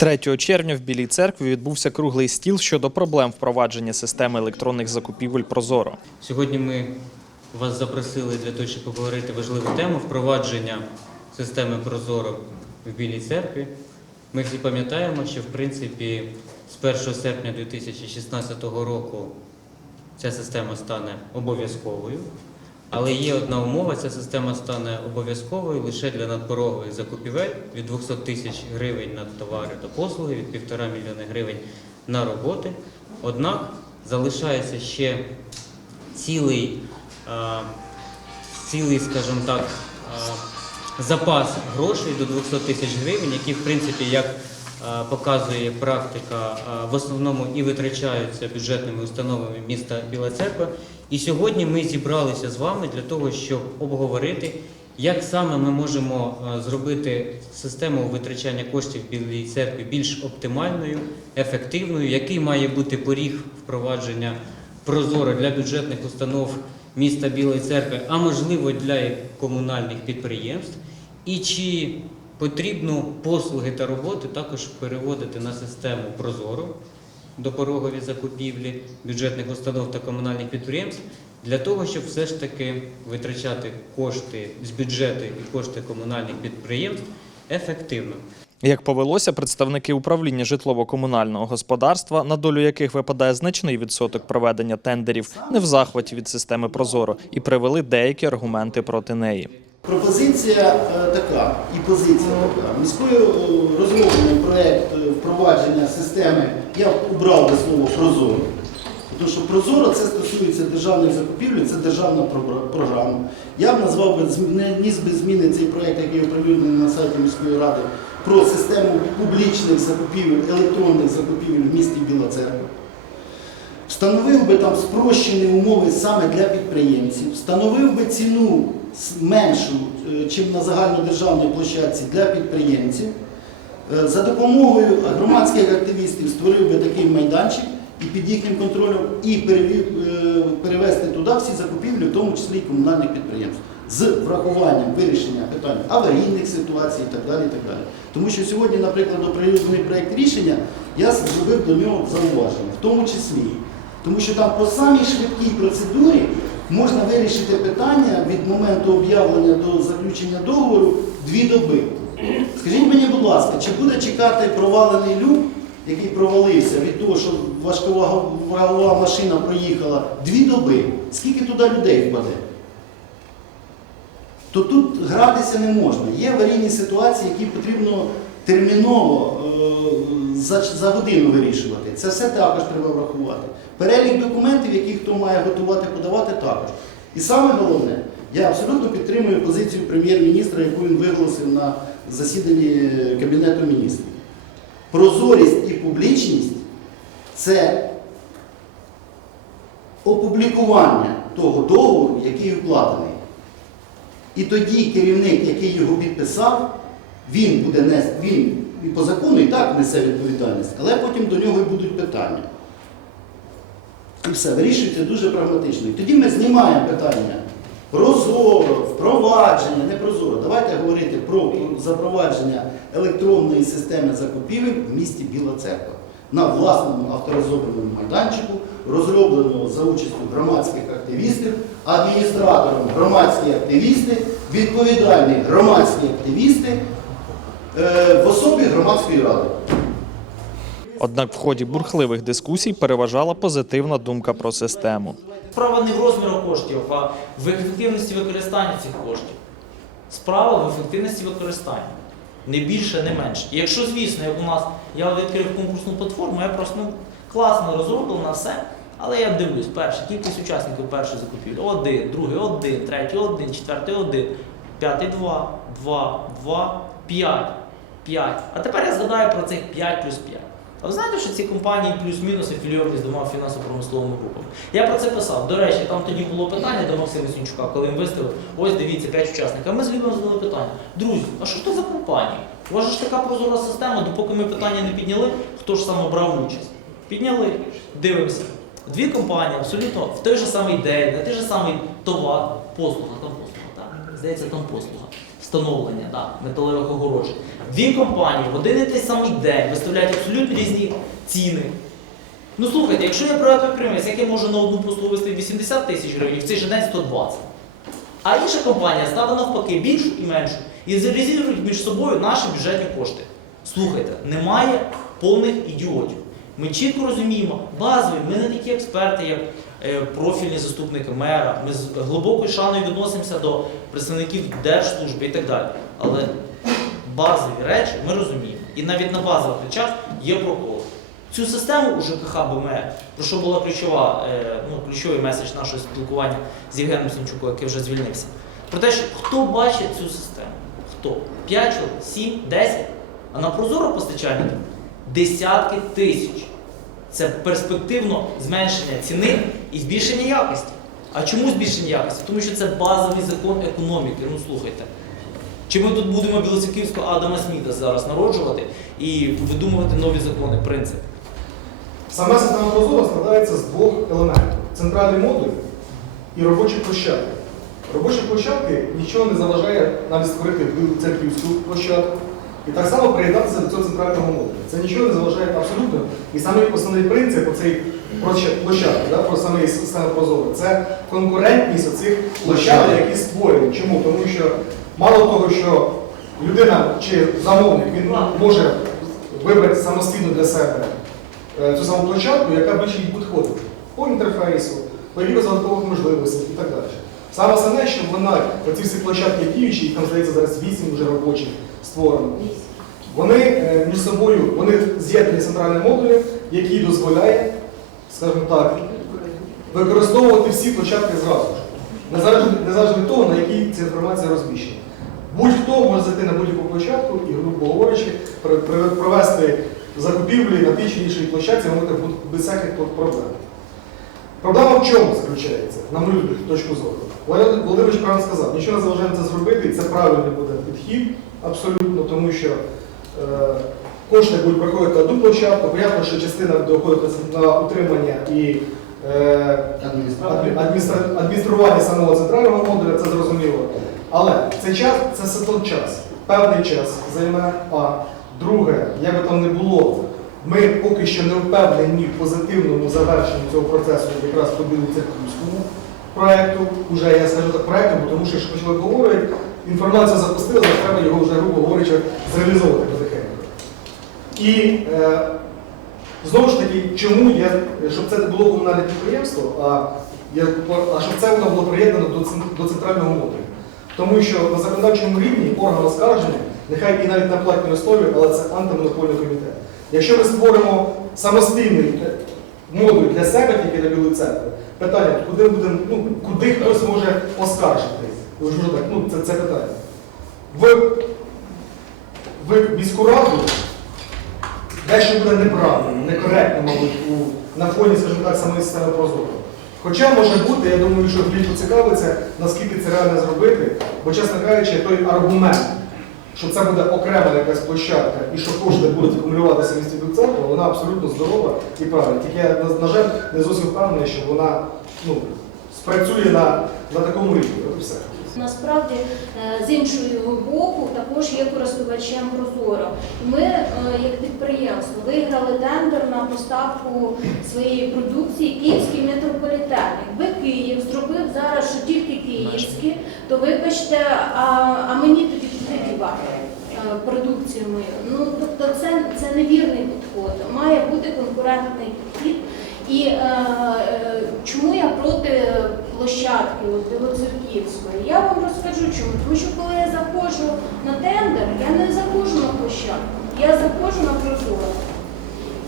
3 червня в Білій церкві відбувся круглий стіл щодо проблем впровадження системи електронних закупівель Прозоро. Сьогодні ми вас запросили для того, щоб поговорити важливу тему впровадження системи Прозоро в Білій церкві. Ми всі пам'ятаємо, що в принципі з 1 серпня 2016 року ця система стане обов'язковою. Але є одна умова: ця система стане обов'язковою лише для надпорогових закупівель від 200 тисяч гривень на товари та послуги, від 1,5 мільйони гривень на роботи. Однак залишається ще цілий, цілий скажімо так, запас грошей до 200 тисяч гривень, які, в принципі, як показує практика, в основному і витрачаються бюджетними установами міста Біла Церква. І сьогодні ми зібралися з вами для того, щоб обговорити, як саме ми можемо зробити систему витрачання коштів в Білій церкві більш оптимальною, ефективною, який має бути поріг впровадження прозоро для бюджетних установ міста Білої церкви, а можливо для комунальних підприємств, і чи потрібно послуги та роботи також переводити на систему Прозоро допорогові закупівлі бюджетних установ та комунальних підприємств для того, щоб все ж таки витрачати кошти з бюджету і кошти комунальних підприємств ефективно. Як повелося, представники управління житлово-комунального господарства, на долю яких випадає значний відсоток проведення тендерів, не в захваті від системи Прозоро і привели деякі аргументи проти неї. Пропозиція е, така і позиція така. Міською е, розроблений проєкт е, впровадження системи, я убрав би слово прозоро. Тому що прозоро це стосується державних закупівель, це державна програма. Я б назвав би не ніс би зміни цей проєкт, який оприлюднений на сайті міської ради, про систему публічних закупівель, електронних закупівель в місті Біла Церква. Встановив би там спрощені умови саме для підприємців, встановив би ціну меншу, е, чим на загальнодержавній площадці для підприємців. Е, За допомогою громадських активістів створив би такий майданчик і під їхнім контролем і е, перевести туди всі закупівлі, в тому числі і комунальних підприємств, з врахуванням вирішення питань аварійних ситуацій і так далі. І так далі. Тому що сьогодні, наприклад, оприлюднений проєкт рішення, я зробив до нього зауваження, в тому числі. Тому що там по самій швидкій процедурі можна вирішити питання від моменту об'явлення до заключення договору дві доби. Скажіть мені, будь ласка, чи буде чекати провалений люк, який провалився від того, що важковагова машина проїхала дві доби? Скільки туди людей впаде? То тут гратися не можна. Є аварійні ситуації, які потрібно терміново е, за, за годину вирішувати. Це все також треба врахувати. Перелік документів, які хто має готувати, подавати також. І саме головне, я абсолютно підтримую позицію прем'єр-міністра, яку він виголосив на засіданні Кабінету міністрів. Прозорість і публічність це опублікування того договору, який укладений. І тоді керівник, який його підписав, він буде нести, він і по закону і так несе відповідальність, але потім до нього і будуть питання. І все, вирішується дуже прагматично. І тоді ми знімаємо питання прозоро, впровадження, не прозоро. Давайте говорити про запровадження електронної системи закупівель в місті Біла Церква на власному авторизованому майданчику, розробленого за участю громадських активістів, адміністратором громадські активісти, відповідальні громадські активісти в особі громадської ради. Однак в ході бурхливих дискусій переважала позитивна думка про систему. Справа не в розміру коштів, а в ефективності використання цих коштів. Справа в ефективності використання. Не більше, не менше. І якщо, звісно, як у нас я відкрив конкурсну платформу, я просто ну, класно розроблена все. Але я дивлюсь, перше, кількість учасників першої закупівлі. Один, другий, один, третій, один, четвертий, один, п'ятий, два, два, два, п'ять, п'ять. А тепер я згадаю про цих 5 плюс 5. А ви знаєте, що ці компанії плюс-мінус афілійовані з двома фінансово-промисловими групами? Я про це писав. До речі, там тоді було питання до Максима Сінчука, коли він виставив, ось дивіться, 5 учасників. А ми з Лібом задали питання. Друзі, а що ж це за компанії? У вас ж така прозора система, допоки ми питання не підняли, хто ж саме брав участь? Підняли, дивимося. Дві компанії абсолютно в той же самий день, на той же самий товар, послуга, там послуга? Здається, там послуга. встановлення да, металевих огороджень. Дві компанії в один і той самий день виставляють абсолютно різні ціни. Ну слухайте, якщо я приватний підприємець, який може на одну послугу вести 80 тисяч гривень, в цей же день 120. А інша компанія ставить навпаки більшу і меншу. І зарезервують між собою наші бюджетні кошти. Слухайте, немає повних ідіотів. Ми чітко розуміємо, базові, ми не такі експерти, як е, профільні заступники мера. Ми з глибокою шаною відносимося до представників держслужби і так далі. Але базові речі ми розуміємо. І навіть на базових речах є прокол. Цю систему у ЖКХ БМЕ, про що була ключова, е, ну, ключовий меседж нашого спілкування з Євгеном Сімчуком, який вже звільнився. Про те, що хто бачить цю систему? Хто? 5 чоловік, 7, 10? А на прозоро постачальників десятки тисяч. Це перспективно зменшення ціни і збільшення якості. А чому збільшення якості? Тому що це базовий закон економіки. Ну слухайте. Чи ми тут будемо білоцерківського Адама Сміта зараз народжувати і видумувати нові закони, принципи? Сама система Прозоро складається з двох елементів: центральний модуль і робочі площадки. Робочі площадки нічого не заважає навіть створити церківську площадку і так само приєднатися до цього центрального модуля. Це нічого не заважає абсолютно. І саме основний принцип оцей площадки, да, про саме системи Прозоро, це конкурентність оцих площадок, які створені. Чому? Тому що мало того, що людина чи замовник він може вибрати самостійно для себе е, цю саму площадку, яка більше їй підходить по інтерфейсу, по якихось додаткових можливостей і так далі. Саме основне, щоб вона, оці всі площадки діючі, їх там здається зараз 8 вже робочих створено, вони е, між собою вони з'єднані центральним модулем, який дозволяє, скажімо так, використовувати всі площадки зразу ж, незалежно, від того, на якій ця інформація розміщена. Будь-хто може зайти на будь-яку площадку і, грубо говорячи, провести закупівлі на тій чи іншій площадці, вони без всяких проблем. Проблема в чому заключається, на мою точку зору? Володимирович правильно сказав, нічого не заважає це зробити, і це правильний буде підхід абсолютно, тому що е, кошти будуть проходити на одну площадку, понятно, що частина доходить на утримання і е, адміністрування самого центрального модуля, це зрозуміло. Але цей час це час. Певний час займе. А друге, як би там не було, ми поки що не впевнені в позитивному завершенні цього процесу якраз по білоцерківському проекту, уже я скажу так проекту, бо тому що якщо почали говорити, інформацію запустили, але треба його вже, грубо говорячи, зреалізовувати потихеньку. І е, знову ж таки, чому я, щоб це не було комунальне підприємство, а, я, а щоб це воно було приєднано до, до центрального модулю. Тому що на законодавчому рівні орган оскарження, нехай і навіть на платній основі, але це антимонопольний комітет. Якщо ми створимо самостійний е, модуль для себе, тільки для Білої церкви, питання, куди, буде, ну, куди хтось може оскаржити? Так, ну, це, це питання. В, в міську раду дещо буде неправильно, некоректно, мабуть, у, на фоні, скажімо так, самої системи прозоро. Хоча може бути, я думаю, що Гліб поцікавиться, наскільки це реально зробити, бо, чесно кажучи, той аргумент, що це буде окрема якась площадка і що кошти будуть акумулюватися в місті церкви, вона абсолютно здорова і правильна. Тільки я, на, жаль, не зовсім впевнений, що вона ну, спрацює на, на такому рівні. От все. Насправді, е, з іншого боку, також є користувачем Прозоро. Ми, е, як підприємство, виграли тендер на поставку своєї продукції Київський метрополітен. Якби Київ зробив зараз, що тільки київські, то вибачте, а, а мені тоді куди дівати е, продукцію мою. Ну тобто, це, це невірний підход. Має бути конкурентний підхід. І е, е, чому я проти площадки Білоцерківської? Я вам розкажу чому. Тому що коли я заходжу на тендер, я не заходжу на площадку, я заходжу на прозоро.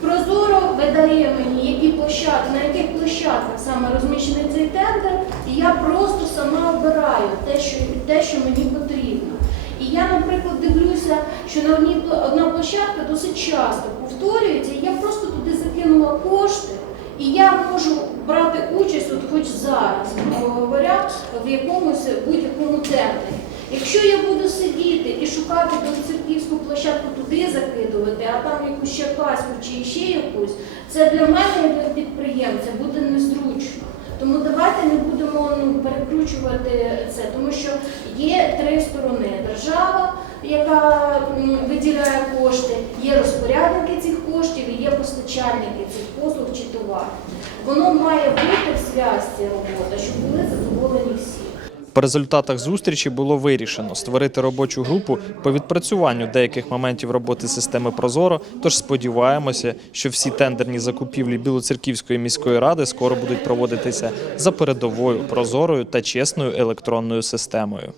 Прозоро видає мені, які площадки, на яких площадках саме розміщений цей тендер, і я просто сама обираю те, що, те, що мені потрібно. Я, наприклад, дивлюся, що на одній одна площадка досить часто повторюється, і я просто туди закинула кошти, і я можу брати участь, от хоч зараз, грубо говоря, в якомусь будь-якому тендері. Якщо я буду сидіти і шукати білоцерківську площадку туди закидувати, а там якусь ще черкаську чи ще якусь, це для мене, як для підприємця, буде незручно. Тому давайте не будемо ну, перекручувати це, тому що є три сторони: держава, яка виділяє кошти, є розпорядники цих коштів і є постачальники цих послуг чи товарів. Воно має бути в зв'язці робота, щоб були задоволені всі. По результатах зустрічі було вирішено створити робочу групу по відпрацюванню деяких моментів роботи системи Прозоро. Тож сподіваємося, що всі тендерні закупівлі Білоцерківської міської ради скоро будуть проводитися за передовою прозорою та чесною електронною системою.